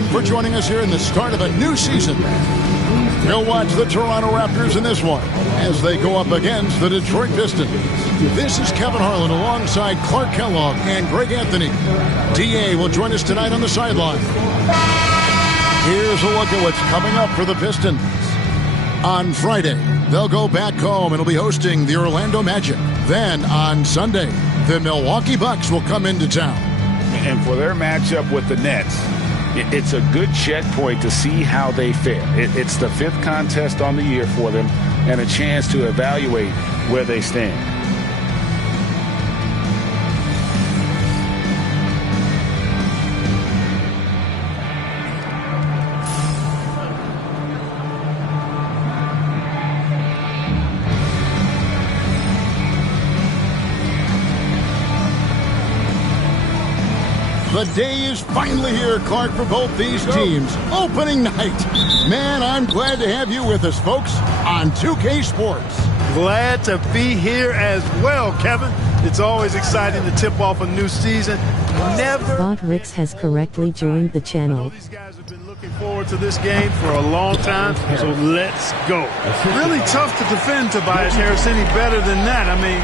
everyone, for joining us here in the start of a new season. You'll watch the Toronto Raptors in this one as they go up against the Detroit Pistons. This is Kevin Harlan alongside Clark Kellogg and Greg Anthony. DA will join us tonight on the sideline. Here's a look at what's coming up for the Pistons. On Friday, they'll go back home and will be hosting the Orlando Magic. Then on Sunday, the Milwaukee Bucks will come into town. And for their matchup with the Nets, it's a good checkpoint to see how they fare. It's the 5th contest on the year for them and a chance to evaluate where they stand. The day is finally here, Clark, for both these teams. Opening night. Man, I'm glad to have you with us, folks, on 2K Sports. Glad to be here as well, Kevin. It's always exciting to tip off a new season. Bot Ricks has correctly joined the channel. These guys have been looking forward to this game for a long time, so let's go. Really tough to defend Tobias Harris any better than that. I mean,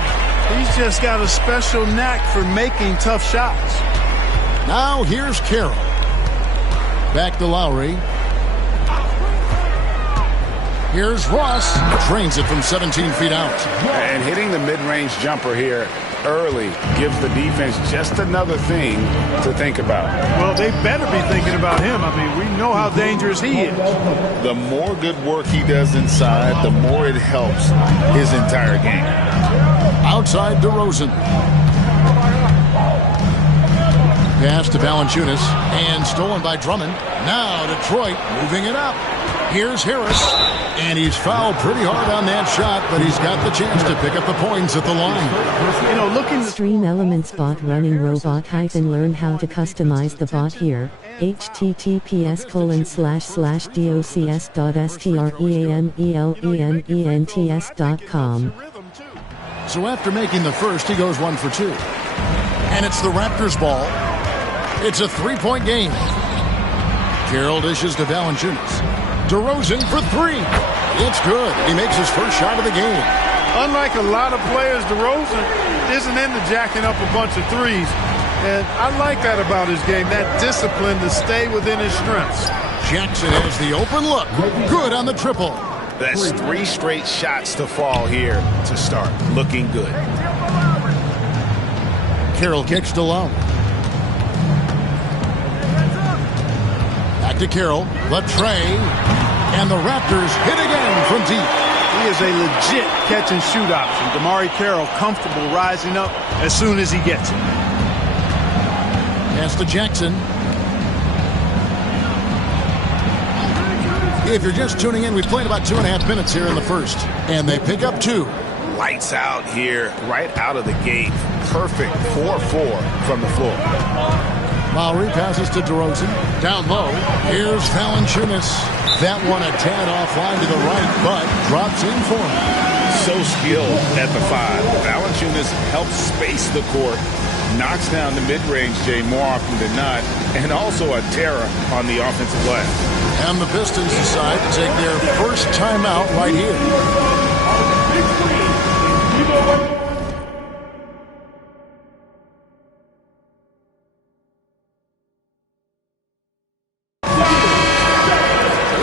he's just got a special knack for making tough shots. Now here's Carroll. Back to Lowry. Here's Ross. Trains it from 17 feet out. And hitting the mid-range jumper here early gives the defense just another thing to think about. Well, they better be thinking about him. I mean, we know how dangerous he is. The more good work he does inside, the more it helps his entire game. Outside DeRozan. Pass to Valanciunas, and stolen by Drummond. Now Detroit moving it up. Here's Harris, and he's fouled pretty hard on that shot, but he's got the chance to pick up the points at the line. You know, looking Stream Elements bot running robot learn how to customize the bot here. https://docs.streamelents.com. So after making the first, he goes 1 for 2. And it's the Raptors' ball. It's a 3-point game. Carroll dishes to Valanciunas. DeRozan for 3. It's good. He makes his first shot of the game. Unlike a lot of players, DeRozan isn't into jacking up a bunch of threes. And I like that about his game, that discipline to stay within his strengths. Jackson has the open look. Good on the triple. That's 3 straight shots to fall here to start. Looking good. Carroll kicks to Lowry. Back to Carroll. Latrey. And the Raptors hit again from deep. He is a legit catch-and-shoot option. DeMarre Carroll comfortable rising up as soon as he gets it. Pass to Jackson. If you're just tuning in, we've played about 2.5 minutes here in the first. And they pick up 2. Lights out here, right out of the gate. Perfect 4-4 from the floor. Lowry passes to DeRozan. Down low. Here's Valanciunas. That one a tad offline to the right, but drops in for him. So skilled at the 5. Valanciunas helps space the court, knocks down the mid-range Jay more often than not, and also a terror on the offensive glass. And the Pistons decide to take their first timeout right here.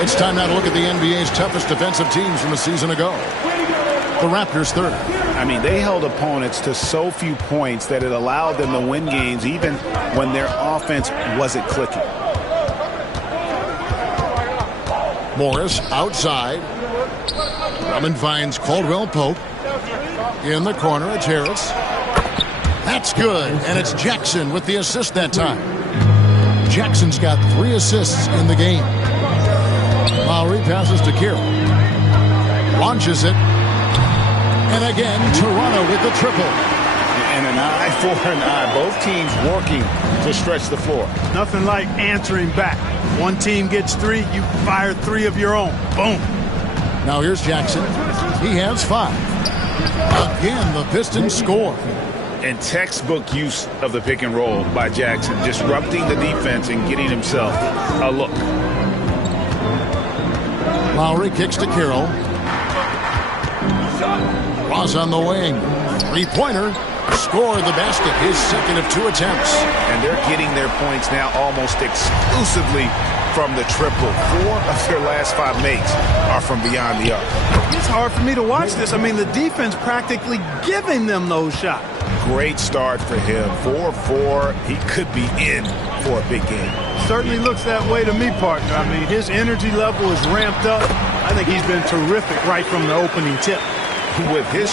It's time now to look at the NBA's toughest defensive teams from a season ago. The Raptors third. I mean, they held opponents to so few points that it allowed them to win games even when their offense wasn't clicking. Morris outside. Drummond finds Caldwell Pope. In the corner, it's Harris. That's good, and it's Jackson with the assist that time. Jackson's got 3 assists in the game. Lowry passes to Carroll. Launches it. And again, Toronto with the triple. And an eye for an eye. Both teams working to stretch the floor. Nothing like answering back. One team gets 3, you fire 3 of your own. Boom. Now here's Jackson. He has 5. Again, the Pistons score. And textbook use of the pick and roll by Jackson, disrupting the defense and getting himself a look. Lowry kicks to Carroll. Ross on the wing. Three-pointer. Score the basket. His second of 2 attempts. And they're getting their points now almost exclusively from the triple. 4 of their last 5 makes are from beyond the arc. It's hard for me to watch this. I mean, the defense practically giving them those shots. Great start for him. 4-4. He could be in for a big game. Certainly looks that way to me, partner. I mean, his energy level is ramped up. I think he's been terrific right from the opening tip. With his